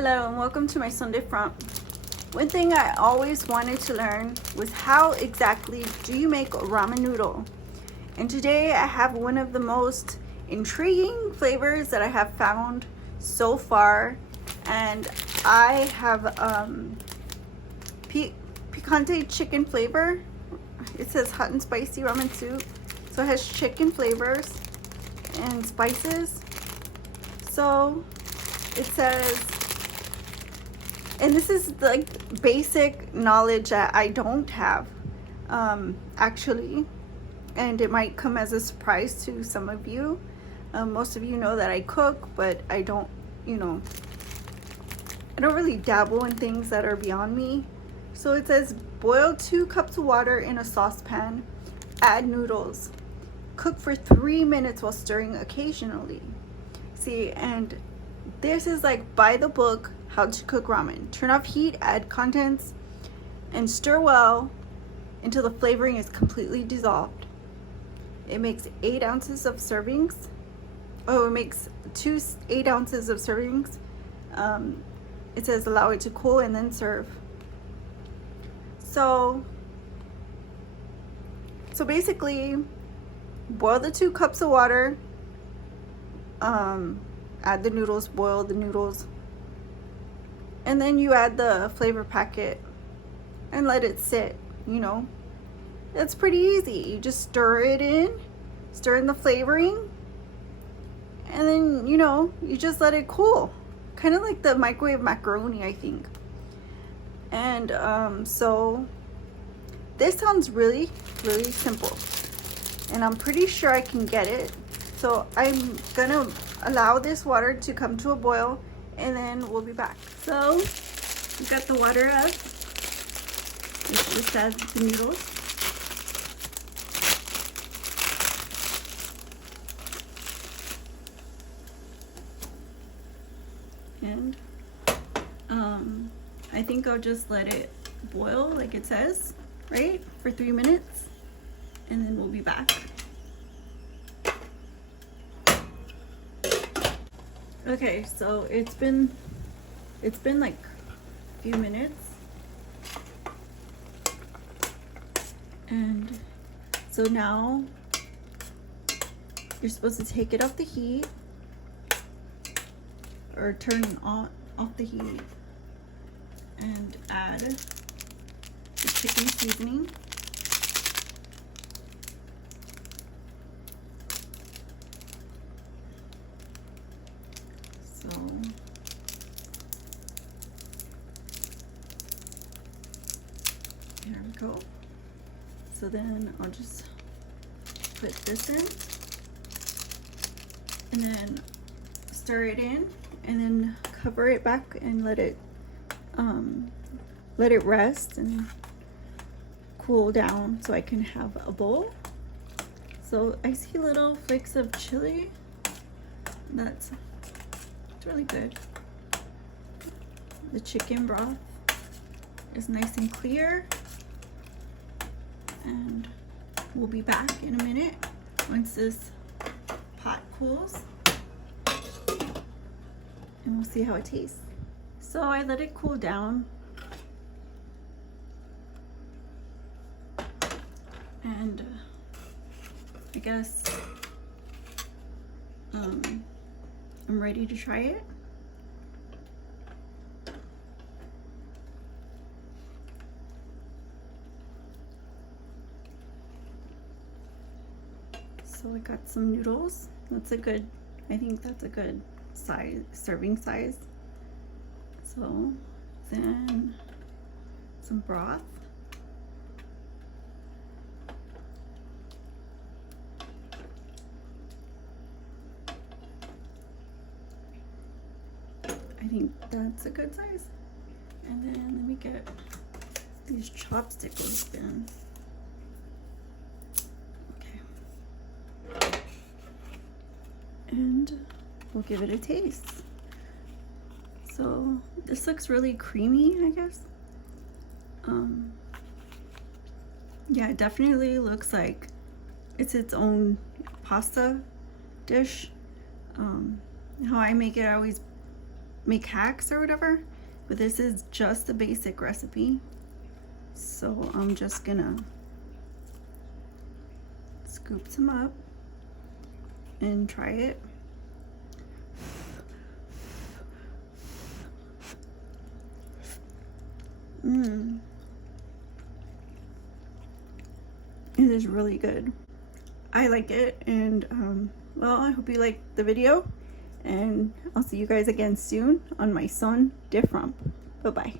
Hello and welcome to my Sunday front. One thing I always wanted to learn was how exactly do you make a ramen noodle? And today I have one of the most intriguing flavors that I have found so far. And I have picante chicken flavor. It says hot and spicy ramen soup. So it has chicken flavors and spices. So it says, and this is like basic knowledge that I don't have actually, and it might come as a surprise to some of you. Most of you know that I cook, but I don't really dabble in things that are beyond me. So it says boil 2 cups of water in a saucepan, add noodles, cook for 3 minutes while stirring occasionally. See, and this is like by the book how to cook ramen. Turn off heat, add contents, and stir well until the flavoring is completely dissolved. It makes 8 ounces of servings. Oh, it makes 8 ounces of servings. It says allow it to cool and then serve. So basically, boil the 2 cups of water. Add the noodles, boil the noodles, and then you add the flavor packet and let it sit. That's pretty easy. You just stir in the flavoring, and then you just let it cool, kind of like the microwave macaroni, I think. And so this sounds really, really simple, and I'm pretty sure I can get it. So I'm gonna allow this water to come to a boil, and then we'll be back. So we got the water up. It just adds the noodles. And I think I'll just let it boil like it says, right? For 3 minutes, and then we'll be back. Okay, so it's been like a few minutes, and so now you're supposed to take it off the heat, or turn off the heat, and add the chicken seasoning. So there we go. So then I'll just put this in, and then stir it in, and then cover it back and let it rest and cool down so I can have a bowl. So I see little flakes of chili. It's really good. The chicken broth is nice and clear, and we'll be back in a minute once this pot cools, and we'll see how it tastes. So I let it cool down, and I guess I'm ready to try it. So I got some noodles. I think that's a good size, serving size. So then some broth. I think that's a good size. And then let me get these chopsticks open. Okay. And we'll give it a taste. So this looks really creamy, I guess. Yeah, it definitely looks like it's its own pasta dish. How I make it, I always make hacks or whatever, but this is just a basic recipe. So I'm just gonna scoop some up and try it. It is really good. I like it, and well, I hope you liked the video, and I'll see you guys again soon on my son Diffrum. Bye bye.